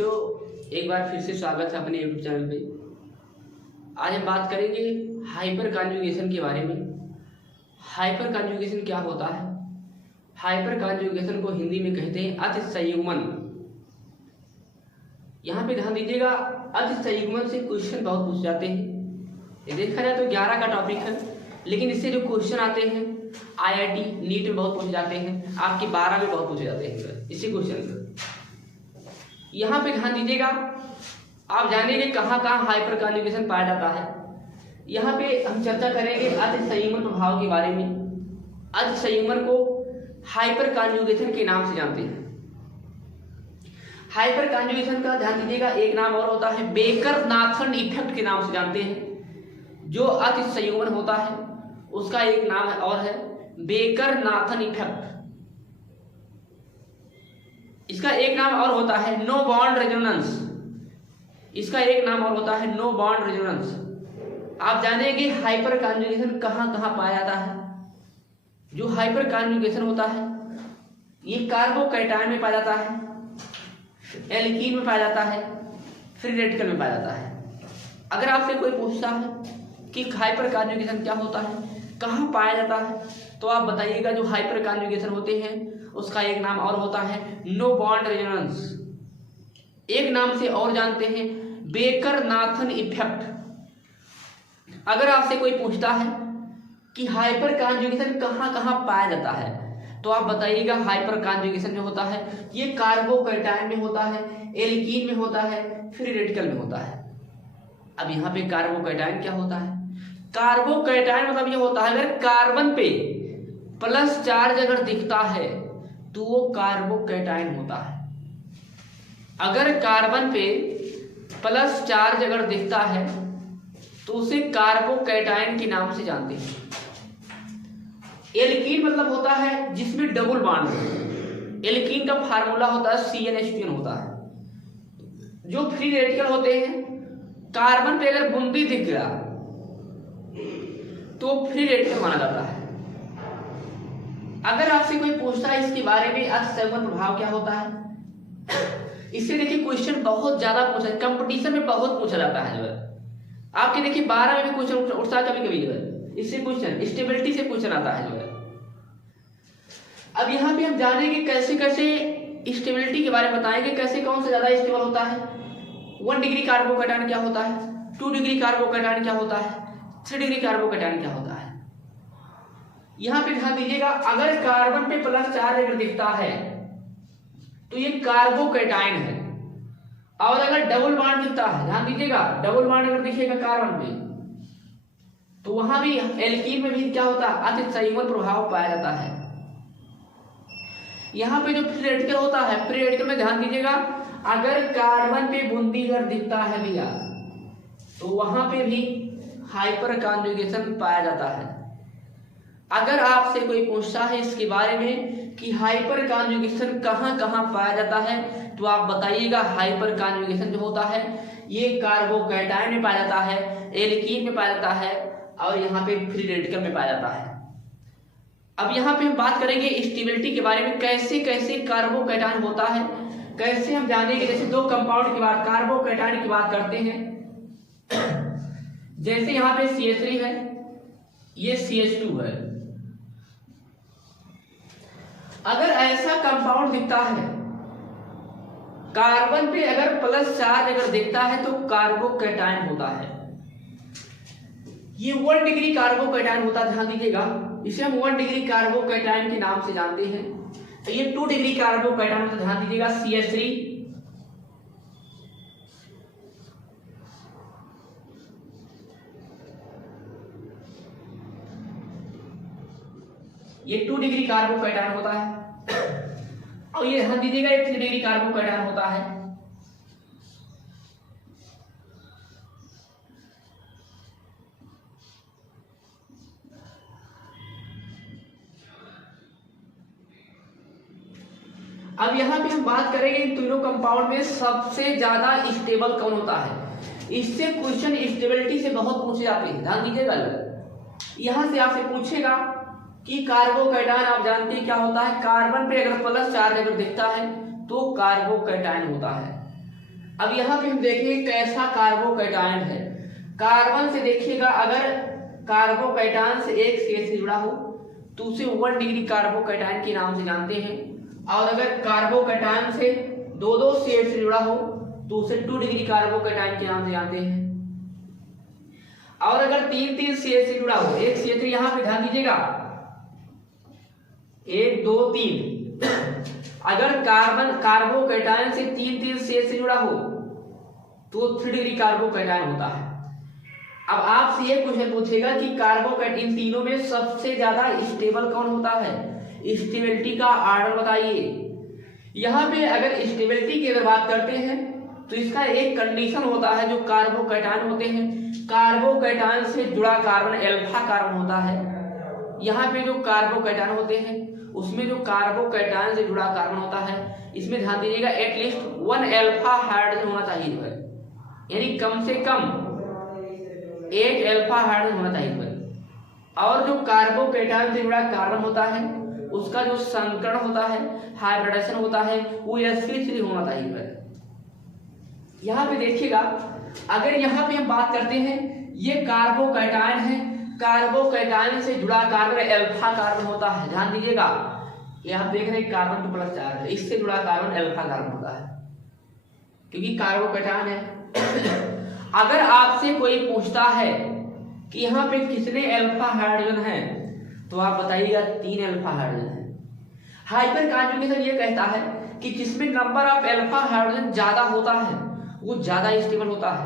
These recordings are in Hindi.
बच्चों, एक बार फिर से स्वागत है अपने यूट्यूब चैनल पे। आज हम बात करेंगे हाइपर कॉन्जुगेशन के बारे में। हाइपर कॉन्जुगेशन क्या होता है? हाइपर कॉन्जुगेशन को हिंदी में कहते हैं अति संयुग्मन। यहाँ पे ध्यान दीजिएगा, अति संयुग्मन से क्वेश्चन बहुत पूछ जाते हैं। ये देखा जाए तो 11 का टॉपिक है, लेकिन इससे जो क्वेश्चन आते हैं IIT नीट में बहुत पूछ जाते हैं, आपके 12 में बहुत पूछ जाते हैं इसी क्वेश्चन। यहाँ पे ध्यान दीजिएगा, आप जानेंगे कहाँ कहाँ हाइपर कॉन्जुगेशन पाया जाता है। यहाँ पे हम चर्चा करेंगे अति संयुग्मन प्रभाव के बारे में। अति संयुग्मन को हाइपर कॉन्जुगेशन के नाम से जानते हैं। हाइपर कॉन्जुगेशन का ध्यान दीजिएगा एक नाम और होता है बेकर नाथन इफेक्ट के नाम से जानते हैं। जो अति संयुग्मन होता है उसका एक नाम और है बेकर नाथन इफेक्ट। इसका एक नाम और होता है नो बॉन्ड रेजोनेंस। इसका एक नाम और होता है नो बॉन्ड रेजोनेंस। आप जानेंगे हाइपर कॉन्जुगेशन कहाँ कहाँ पाया जाता है। जो हाइपर कॉन्जुगेशन होता है ये कार्बोकैटायन में पाया जाता है, एल्कीन में पाया जाता है, फ्री रेडिकल में पाया जाता है। अगर आपसे कोई पूछता है कि हाइपर कॉन्जुगेशन क्या होता है, कहाँ पाया जाता है, तो आप बताइएगा जो हाइपर कॉन्जुगेशन होते हैं उसका एक नाम और होता है नो बॉन्ड रेजोनेंस। एक नाम से और जानते हैं बेकर नाथन इफेक्ट। अगर आपसे कोई पूछता है कि हाइपर कॉन्जुगेशन कहाँ कहाँ पाया जाता है, तो आप बताइएगा हाइपर कॉन्जुगेशन जो होता है ये कार्बोकैटायन में होता है, एल्कीन में होता है, फ्री रेडिकल में होता है। अब यहाँ पे कार्बोकैटायन क्या होता है? कार्बोकैटायन मतलब ये होता है अगर कार्बन पे प्लस चार्ज अगर दिखता है तो वो कार्बोकैटायन होता है। अगर कार्बन पे प्लस चार्ज अगर दिखता है तो उसे कार्बोकैटायन के नाम से जानते हैं। एल्कीन मतलब होता है जिसमें डबल बॉन्ड हो। एल्कीन का फार्मूला होता है CnH2n होता है। जो फ्री रेडिकल होते हैं, कार्बन पे अगर बूंदी दिख गया तो फ्री रेडिकल माना जाता है। अगर आपसे कोई पूछता है इसके बारे में अति संयुग्मन प्रभाव क्या होता है, इससे देखिए क्वेश्चन बहुत ज्यादा पूछा है, कंपटीशन में बहुत पूछा जाता है। जो है आपके देखिए 12 में भी क्वेश्चन उठता है कभी कभी। जो है इससे क्वेश्चन स्टेबिलिटी से क्वेश्चन आता है। जो है अब यहाँ पे हम जानेंगे कैसे कैसे स्टेबिलिटी के बारे में बताएंगे, कैसे कौन सा ज्यादा स्टेबल होता है। 1 डिग्री कार्बोकैटायन क्या होता है, 2 डिग्री कार्बोकैटायन क्या होता है, 3 डिग्री कार्बोकैटायन क्या होता है। यहाँ पे ध्यान दीजिएगा, अगर कार्बन पे प्लस चार्ज अगर दिखता है तो ये कार्बोकैटायन है। और अगर डबल बॉन्ड दिखता है, ध्यान दीजिएगा, डबल बॉन्ड अगर दिखेगा कार्बन पे तो वहां भी एल्कीन में भी क्या होता है अति संयुग्मन प्रभाव पाया जाता है। यहाँ पे जो फ्री रेडिकल होता है, फ्री रेडिकल में ध्यान दीजिएगा, अगर कार्बन पे बूंदी अगर दिखता है भैया तो वहां पे भी हाइपर कॉन्जुगेशन पाया जाता है। अगर आपसे कोई पूछता है इसके बारे में कि हाइपर कॉन्जुगेशन कहाँ कहाँ पाया जाता है, तो आप बताइएगा हाइपर कॉन्जुगेशन जो होता है ये कार्बोकैटायन में पाया जाता है, एल्कीन में पाया जाता है और यहाँ पे फ्री रेडिकल में पाया जाता है। अब यहाँ पे हम बात करेंगे स्टेबिलिटी के बारे में, कैसे कैसे कार्बोकैटायन होता है, कैसे हम जानेंगे। जैसे 2 कंपाउंड की बात, कार्बोकैटायन की बात करते हैं, जैसे यहाँ पे CH3 है, ये CH2 है। अगर ऐसा कंपाउंड दिखता है, कार्बन पे अगर प्लस चार्ज अगर दिखता है तो कार्बोकैटायन होता है। ये 1 डिग्री कार्बोकैटायन होता है, ध्यान दीजिएगा, इसे हम 1 डिग्री कार्बोकैटायन के नाम से जानते हैं। तो ये 2 डिग्री कार्बोकैटायन होता है, ध्यान दीजिएगा, CH3। ये 2 डिग्री कार्बोकैटायन होता है और ये ध्यान दीजिएगा 3 डिग्री कार्बोकैटायन होता है। अब यहाँ पे हम बात करेंगे इन तीनों कंपाउंड में सबसे ज्यादा स्टेबल कौन होता है। इससे क्वेश्चन स्टेबिलिटी से बहुत पूछे जाते हैं, ध्यान दीजिएगा। यहां से आपसे पूछेगा कि कार्बोकैटायन आप जानते हैं क्या होता है, कार्बन पे अगर प्लस चार्ज अगर दिखता है तो कार्बोकैटायन होता है। अब यहाँ पे हम देखेंगे कैसा कार्बोकैटायन है। कार्बन से देखिएगा, अगर कार्बोकैटायन से एक CH से जुड़ा हो तो उसे 1 डिग्री कार्बोकैटायन के नाम से जानते हैं, और अगर कार्बोकैटायन से दो CH से जुड़ा हो तो उसे 2 डिग्री कार्बोकैटायन के नाम से जानते हैं। और अगर 3 CH से जुड़ा हो, एक CH यहाँ पे ध्यान दीजिएगा, 1 2 3, अगर कार्बोकैटायन से 3 CH से जुड़ा हो तो 3 डिग्री कार्बोकैटायन होता है। अब आपसे ये क्वेश्चन पूछेगा कि कार्बोकैटायन इन तीनों में सबसे ज्यादा स्टेबल कौन होता है, स्टेबिलिटी का ऑर्डर बताइए। यहाँ पे अगर स्टेबिलिटी की अगर बात करते हैं तो इसका एक कंडीशन होता है, जो कार्बोकैटायन होते हैं, कार्बोकैटायन से जुड़ा कार्बन अल्फा कार्बन होता है। यहाँ पे जो कार्बोकैटायन होते हैं उसमें जो कार्बोकैटायन से जुड़ा कार्बन होता है, इसमें ध्यान दीजिएगा एटलीस्ट 1 अल्फा हाइड्रोजन होना चाहिए, यानी कम से कम 1 अल्फा हाइड्रोजन होना चाहिए। और जो कार्बोकैटायन से जुड़ा कार्बन होता है उसका जो संकरण होता है, हाइब्रिडेशन होता है, वो sp3 होना चाहिए। यहाँ पे देखिएगा, अगर यहाँ पे हम बात करते हैं, ये कार्बोकैटायन है, कार्बोकैटायन से जुड़ा कार्बन अल्फा कार्बन होता है। ध्यान दीजिएगा, ये आप देख रहे हैं कार्बन 2 + 4 है, इससे जुड़ा कार्बन अल्फा कार्बन होता है क्योंकि कार्बोकैटायन है। अगर आपसे कोई पूछता है कि यहाँ पे कितने अल्फा हाइड्रोजन है तो आप बताइएगा 3 अल्फा हाइड्रोजन है। हाइपर कॉन्जुगेशन ये कहता है कि जिसमें नंबर ऑफ अल्फा हाइड्रोजन ज्यादा होता है वो ज्यादा स्टेबल होता है।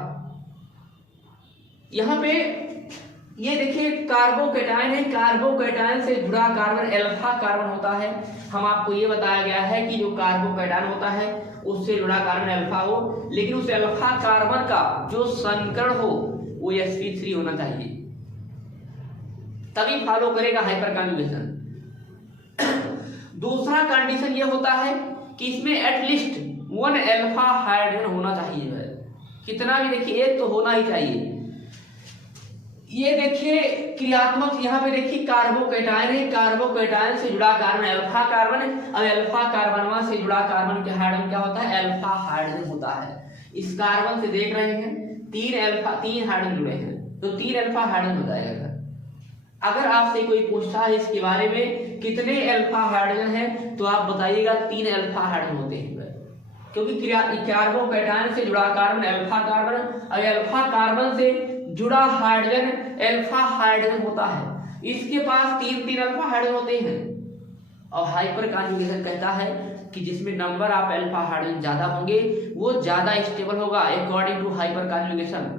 यहाँ पे ये देखिए कार्बोकैटायन है, कार्बोकैटायन से जुड़ा कार्बन अल्फा कार्बन होता है। हम आपको ये बताया गया है कि जो कार्बोकैटायन होता है उससे जुड़ा कार्बन अल्फा हो, लेकिन उस अल्फा कार्बन का जो संकरण हो वो sp3 होना चाहिए, तभी फॉलो करेगा हाइपर कॉन्जुगेशन। दूसरा कंडीशन ये होता है कि इसमें एटलीस्ट 1 अल्फा हाइड्रोजन होना चाहिए। कितना भी देखिए, एक तो होना ही चाहिए। ये देखिए क्रियात्मक, यहाँ पे देखिए कार्बोकैटायन है, कार्बोकैटायन से जुड़ा कार्बन अल्फा कार्बन है, और अल्फा कार्बन से जुड़ा कार्बन के हाइड्रोजन क्या होता है, अल्फा हाइड्रोजन होता है। इस कार्बन से देख रहे हैं 3 हाइड्रोजन जुड़े हैं तो 3 अल्फा हाइड्रोजन हो जाएगा। अगर आपसे कोई पूछता है इसके बारे में कितने अल्फा हाइड्रोजन है तो आप बताइएगा 3 अल्फा हाइड्रोजन होते हैं, क्योंकि कार्बोकैटायन से जुड़ा कार्बन अल्फा कार्बन और अल्फा कार्बन से जुड़ा हाइड्रोजन अल्फा हाइड्रोजन होता है। इसके पास 3 अल्फा हाइड्रोजन होते हैं। और हाइपर कॉन्जुगेशन कहता है कि जिसमें नंबर ऑफ अल्फा हाइड्रोजन ज्यादा होंगे वो ज्यादा स्टेबल होगा अकॉर्डिंग टू हाइपर कॉन्जुगेशन,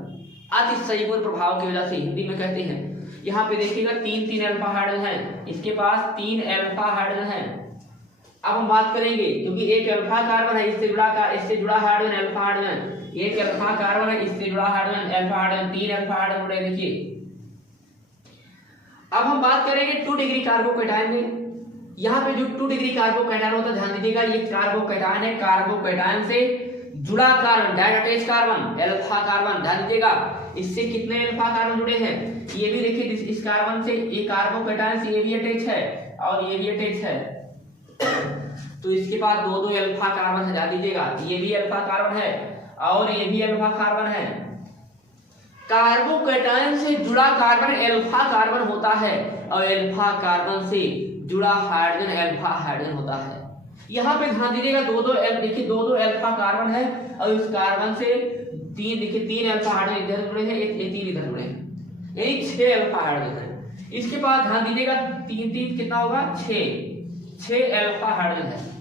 अतिसंयुग्मन प्रभाव की वजह से हिंदी में कहते हैं। यहाँ पे देखिएगा 3 अल्फा हाइड्रोजन है, इसके पास 3 अल्फा हाइड्रोजन है। अब हम बात करेंगे क्योंकि एक अल्फा कार्बन है, इससे जुड़ा हाइड्रोजन अल्फा हाइड्रोजन, एक अल्फा कार्बन है, इससे जुड़ा hydrogen alpha hydrogen, 3 alpha hydrogen जुड़े। देखिए अब हम बात करेंगे 2 डिग्री कार्बोकैटायन में। यहाँ पे जो 2 डिग्री कार्बोकैटायन होता है, ध्यान दीजिएगा ये कार्बोकैटायन है, कार्बोकैटायन से जुड़ा carbon direct attach carbon alpha carbon. ध्यान दीजिएगा इससे कितने अल्फा कार्बन जुड़े हैं, ये भी देखिए इस कार्बन से, ये कार्बोकैटायन से ये भी अटैच है और ये भी अटैच है, तो इसके पास 2 अल्फा कार्बन है। ध्यान दीजिएगा ये भी अल्फा कार्बन है और ये भी अल्फा कार्बन है। कार्बोकैटायन से जुड़ा कार्बन अल्फा कार्बन होता है और अल्फा कार्बन से जुड़ा हाइड्रोजन अल्फा हाइड्रोजन होता है। यहाँ पे ध्यान दीजिएगा 2 अल्फा कार्बन है और इस कार्बन से 3 अल्फा हाइड्रोजन इधर जुड़े हैं, एक 3 इधर जुड़े हैं, यानी 6 अल्फा हाइड्रोजन है। इसके पास ध्यान दीजिएगा 3 कितना होगा, 6 अल्फा हाइड्रोजन है।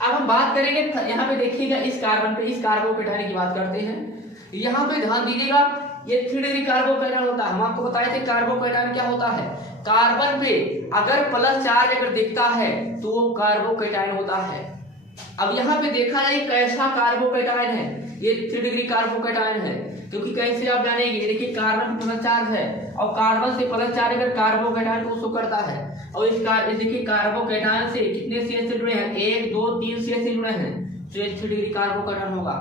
अब हम बात करेंगे, यहाँ पे देखिएगा इस कार्बन पे, इस कार्बोकैटायन की बात करते हैं। यहाँ पे ध्यान दीजिएगा ये 3 डिग्री कार्बोकैटायन होता है। हम आपको बताए थे कार्बोकैटायन क्या होता है, कार्बन पे अगर प्लस चार्ज अगर दिखता है तो वो कार्बोकैटायन होता है। अब यहाँ पे देखा जाए कैसा कार्बोकैटायन है, ये 3 डिग्री कार्बोकैटायन है, क्योंकि कैसे आप जानेंगे, देखिए कार्बन प्लस चार्ज है और कार्बन से प्लस चार्ज अगर कार्बोकैटायन को शो करता है। और इस देखिए कार्बोकैटायन से कितने CH से जुड़े हैं, 1 2 3 CH से जुड़े हैं, तो ये 3 डिग्री कार्बोकैटायन होगा।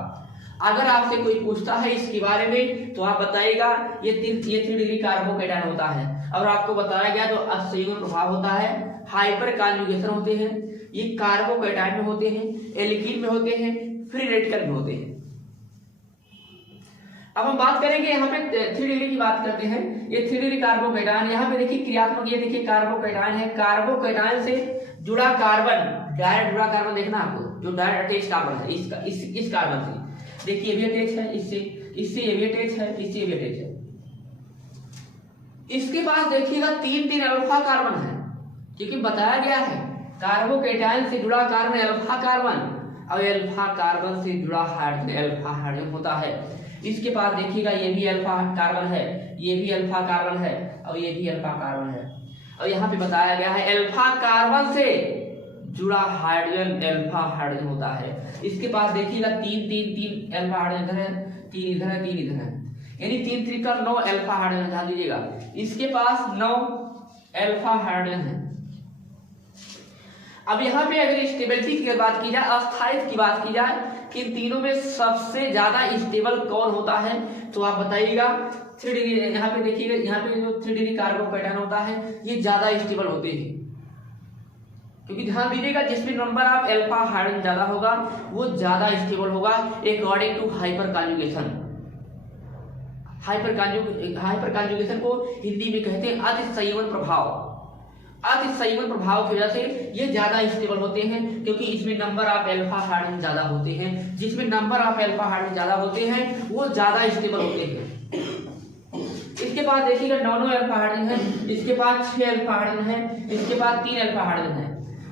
अगर आपसे कोई पूछता है इसके बारे में तो आप बताइएगा ये 3 डिग्री कार्बोकैटायन होता है। और आपको बताया गया जो असंयुग्मन प्रभाव होता है, हाइपर कॉन्जुगेशन होते हैं, ये कार्बोकैटायन में होते हैं, एल्कीन में होते हैं, फ्री रेडिकल भी होते हैं। अब हम बात करेंगे यहाँ पे 3 डिग्री की बात करते हैं। ये 3 डिग्री कार्बोकैटायन, यहाँ पे देखिए क्रियात्मक, ये देखिए कार्बोकैटायन है, कार्बोकैटायन से जुड़ा कार्बन, डायरेक्ट जुड़ा कार्बन देखना आपको, जो डायरेक्ट अटैच कार्बन है इसका, इस कार्बन से देखिए ये भी अटैच है, इससे ये भी अटैच है, इससे ये भी अटैच है। इसके पास देखिएगा 3 अल्फा कार्बन है, क्योंकि बताया गया है कार्बोकैटायन से जुड़ा कार्बन अल्फा कार्बन, और अल्फा कार्बन से जुड़ा हाइड्रोजन अल्फा हाइड्रोजन होता है। इसके पास देखिएगा ये भी अल्फा कार्बन है, ये भी अल्फा कार्बन है, और ये भी अल्फा कार्बन है। और यहाँ पे बताया गया है अल्फा कार्बन से जुड़ा हाइड्रोजन अल्फा हाइड्रोजन होता है। इसके पास देखिएगा 3 अल्फा हाइड्रोजन इधर है, 3 इधर है, 3 इधर है, यानी 3 3 का 9 अल्फा हाइड्रोजन, ध्यान दीजिएगा। इसके पास 9 अल्फा हाइड्रोजन है। अब यहाँ पे अगर स्टेबिलिटी की बात की जाए, अस्थायित्व की बात की जाए कि इन तीनों में सबसे ज्यादा स्टेबल कौन होता है, तो आप बताइएगा 3 डिग्री। यहाँ पे देखिएगा, यहाँ पे जो 3 डिग्री कार्बोकैटायन होता है ये ज्यादा स्टेबल होते हैं, क्योंकि ध्यान दीजिएगा जिसमें नंबर ऑफ अल्फा हाइड्रोजन ज्यादा होगा वो ज्यादा स्टेबल होगा according to hyperconjugation. Hyperconjugation को हिंदी में कहते हैं अति संयुग्मन प्रभाव। अति संयुग्मन प्रभाव की वजह से ये ज्यादा स्टेबल होते हैं, क्योंकि इसमें नंबर ऑफ अल्फा हाइड्रोजन ज्यादा होते हैं। जिसमें नंबर ऑफ अल्फा हाइड्रोजन ज्यादा होते हैं वो ज्यादा स्टेबल होते हैं। इसके पास देखिएगा 9 अल्फा हाइड्रोजन है, इसके पास 6 अल्फा हाइड्रोजन है, इसके पास 3 अल्फा हाइड्रोजन है।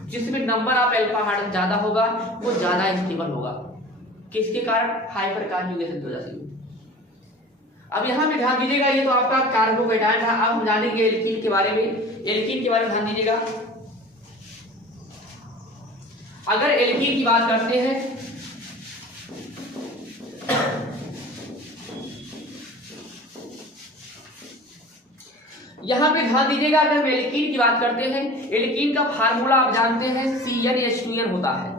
जिसमें नंबर ऑफ अल्फा हाइड्रोजन ज्यादा होगा वो ज्यादा स्टेबल होगा, किसके कारण? हाइपर कॉन्जुगेशन की वजह से। अब यहाँ पे ध्यान दीजिएगा, ये तो आपका कार्बोकैटायन था। अब हम जानेंगे एल्कीन के बारे में। एल्कीन के बारे में ध्यान दीजिएगा। अगर एल्कीन की बात करते हैं, यहां पे ध्यान दीजिएगा, अगर हम एल्कीन की बात करते हैं, एल्कीन का फार्मूला आप जानते हैं CnH2n होता है।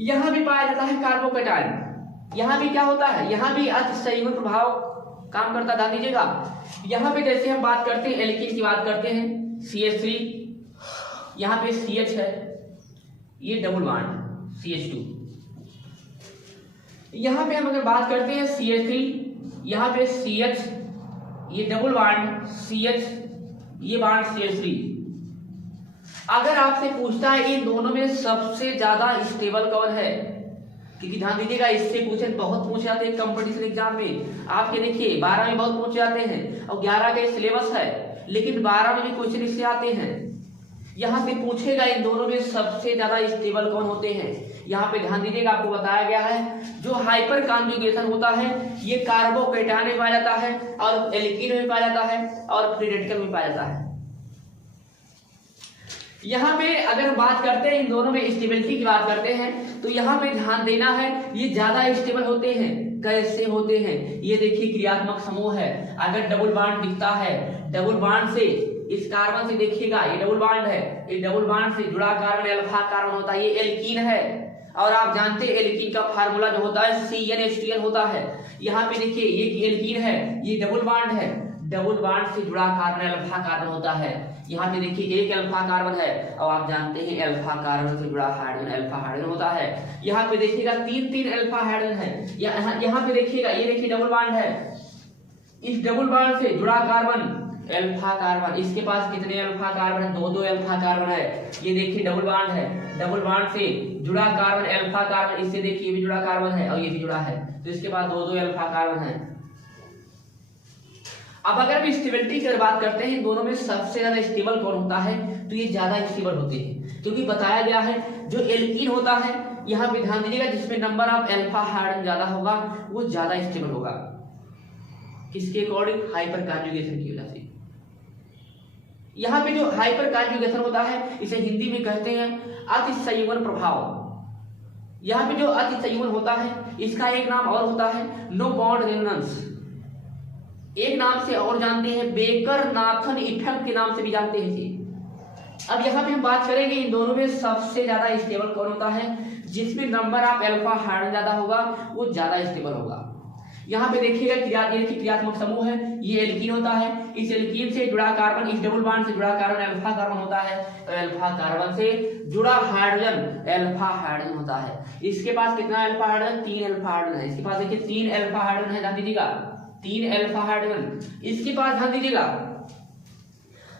यहां भी पाया जाता है कार्बोकैटायन, यहां भी क्या होता है, यहां भी अति संयुग्मन प्रभाव काम करता। ध्यान दीजिएगा, यहां पे जैसे हम बात करते हैं एल्कीन की बात करते हैं CH3, यहां पे CH है, ये डबल बॉन्ड CH2। यहां पे हम अगर बात करते हैं CH3, यहां पे CH, ये डबल बॉन्ड CH, ये बॉन्ड CH3। अगर आपसे पूछता है इन दोनों में सबसे ज्यादा स्टेबल कौन है, क्योंकि ध्यान दीजिएगा इससे क्वेश्चन बहुत पूछे जाते हैं कंपटीशन एग्जाम में। आपके देखिए 12 में बहुत पूछे जाते हैं और 11 का सिलेबस है, लेकिन 12 में भी क्वेश्चन इससे आते हैं। यहाँ पे पूछेगा इन दोनों में सबसे ज्यादा स्टेबल कौन होते हैं। यहाँ पे ध्यान दीजिएगा, आपको बताया गया है जो हाइपर कॉन्जुगेशन होता है ये कार्बोकैटायन में पाया जाता है, और एल्कीन में पाया जाता है, और फ्री रेडिकल में पाया जाता है। यहाँ पे अगर हम बात करते हैं इन दोनों में स्टेबिलिटी की बात करते हैं, तो यहाँ पे ध्यान देना है ये ज्यादा स्टेबल होते हैं। कैसे होते हैं, ये देखिए क्रियात्मक समूह है। अगर डबल बॉन्ड दिखता है, डबल बॉन्ड से इस कार्बन से देखिएगा, ये डबल बॉन्ड है, ये डबल बॉन्ड से जुड़ा कार्बन अल्फा कार्बन होता है, ये एल्कीन है। और आप जानते हैं एल्कीन का फार्मूला जो होता है CnH2n होता है। यहाँ पे देखिए ये एल्कीन है, ये डबल बॉन्ड है, डबल बॉन्ड से जुड़ा कार्बन अल्फा कार्बन होता है। यहाँ पे देखिए एक अल्फा कार्बन है, और आप जानते हैं अल्फा कार्बन से जुड़ा हाइड्रोजन अल्फा हाइड्रोजन होता है। यहाँ पे देखिएगा 3 अल्फा हाइड्रोजन है। यहाँ पे देखिएगा, ये देखिए डबल बॉन्ड है, इस डबल बॉन्ड से जुड़ा कार्बन अल्फा कार्बन, इसके पास कितने अल्फा कार्बन है? 2 अल्फा कार्बन है। ये देखिए डबल बॉन्ड है, डबल बॉन्ड से जुड़ा कार्बन अल्फा कार्बन, इससे देखिए ये भी जुड़ा कार्बन है और ये भी जुड़ा है, तो इसके पास 2 अल्फा कार्बन है। अब अगर हम स्टेबिलिटी की बात करते हैं, इन दोनों में सबसे ज्यादा स्टेबल कौन होता है, तो ये ज्यादा स्टेबल होते हैं, क्योंकि बताया गया है जो एल्कीन होता है, यहाँ पे ध्यान दीजिएगा जिसमें नंबर ऑफ अल्फा हाइड्रोजन ज्यादा होगा वो ज्यादा स्टेबल होगा। किसके अकॉर्डिंग? हाइपर कॉन्जुगेशन की वजह से। यहाँ पे जो हाइपर कॉन्जुगेशन होता है इसे हिंदी में कहते हैं अति संयुग्मन प्रभाव। यहाँ पे जो अति संयुग्मन होता है इसका एक नाम और होता है नो बॉन्ड रेजोनेंस, एक नाम से और जानते हैं बेकर-नाथन इफेक्ट के नाम से भी जानते हैं इसे। अब यहाँ पे हम बात करेंगे इन दोनों में सबसे ज्यादा स्टेबल कौन होता है, जिसमें नंबर ऑफ अल्फा हाइड्रोजन ज्यादा होगा वो ज्यादा स्टेबल होगा। यहाँ पे देखिएगा ये देखिए क्रियात्मक समूह है, ये एल्कीन होता है, इस एल्कीन से जुड़ा कार्बन, इस डबल बॉन्ड से जुड़ा कार्बन अल्फा कार्बन होता है, तो अल्फा कार्बन से जुड़ा हाइड्रोजन अल्फा हाइड्रोजन होता है। इसके पास कितना अल्फा हाइड्रोजन? 3 अल्फा हाइड्रोजन है। इसके पास देखिए 3 अल्फा हाइड्रोजन है, ध्यान दीजिएगा 3 अल्फा हाइड्रोजन। इसके पास ध्यान दीजिएगा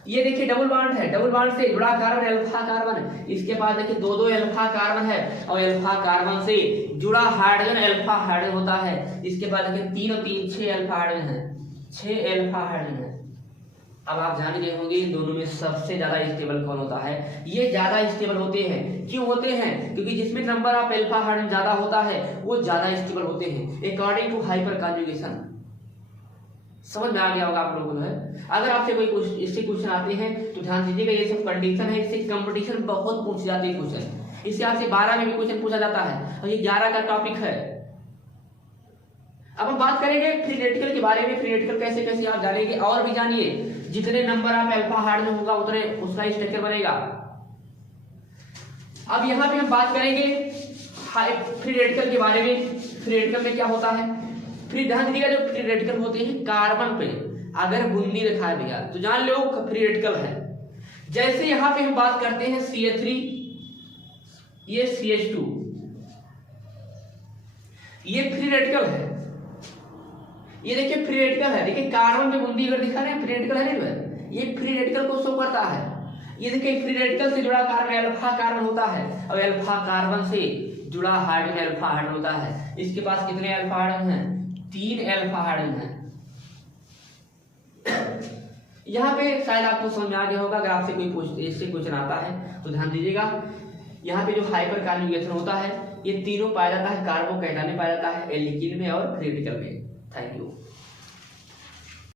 ये देखिए डबल बॉन्ड है, डबल बॉन्ड से जुड़ा कार्बन अल्फा कार्बन, इसके पास देखिए 2 अल्फा कार्बन है और अल्फा कार्बन से जुड़ा हाइड्रोजन अल्फा हाइड्रोजन होता है। इसके पास देखिए 3 और 3 6 अल्फा हाइड्रोजन है, 6 अल्फा हाइड्रोजन है। अब आप जान गए होंगे इन दोनों में सबसे ज्यादा स्टेबल कौन होता है? ये ज्यादा स्टेबल होते हैं। क्यों होते हैं? क्योंकि जिसमें नंबर ऑफ अल्फा हाइड्रोजन ज्यादा होता है वो ज्यादा स्टेबल होते हैं अकॉर्डिंग टू हाइपर कॉन्जुगेशन। समझ में आ गया होगा आप लोगों को है। अगर आपसे कोई इससे क्वेश्चन आते हैं तो ध्यान दीजिएगा, ये सब कंडीशन है, इससे कंपटीशन बहुत पूछ जाते हैं क्वेश्चन। इससे आपसे 12 में भी क्वेश्चन पूछा जाता है और ये 11 का टॉपिक है। अब हम बात करेंगे फ्री रेडिकल के बारे में। फ्री रेडिकल कैसे कैसे आप जानेंगे और भी जानिए। जितने नंबर ऑफ अल्फा हाइड्रोजन होगा उतने उसका स्ट्रक्चर बनेगा। अब यहाँ पे हम बात करेंगे फ्री रेडिकल के बारे में। फ्री रेडिकल में क्या होता है? फ्री ध्यान दीजिएगा, जो फ्री रेडिकल होते हैं कार्बन पे अगर बूंदी रखा है भैया तो जान लो फ्री रेडिकल है। जैसे यहाँ पे हम बात करते हैं CH3, ये CH2, ये फ्री रेडिकल है। ये देखिए फ्री रेडिकल है, देखिए कार्बन पे बूंदी अगर दिखा रहे हैं फ्री रेडिकल है नहीं, ये फ्री रेडिकल को शो करता है। ये देखिए फ्री रेडिकल से जुड़ा कार्बन अल्फा कार्बन होता है और अल्फा कार्बन से जुड़ा हाइड्रोजन अल्फा हाइड्रोजन होता है। इसके पास कितने अल्फा हाइड्रोजन हैं? 3 अल्फा हाइड्रोजन है। यहाँ पे शायद आपको समझ में आ गया होगा। अगर आपसे कोई इससे क्वेश्चन आता है तो ध्यान दीजिएगा, यहाँ पे जो हाइपर कॉन्जुगेशन होता है ये तीनों पाया जाता है कार्बोकैटायन में पाया जाता है, एल्कीन में और फ्री रेडिकल में। Thank you.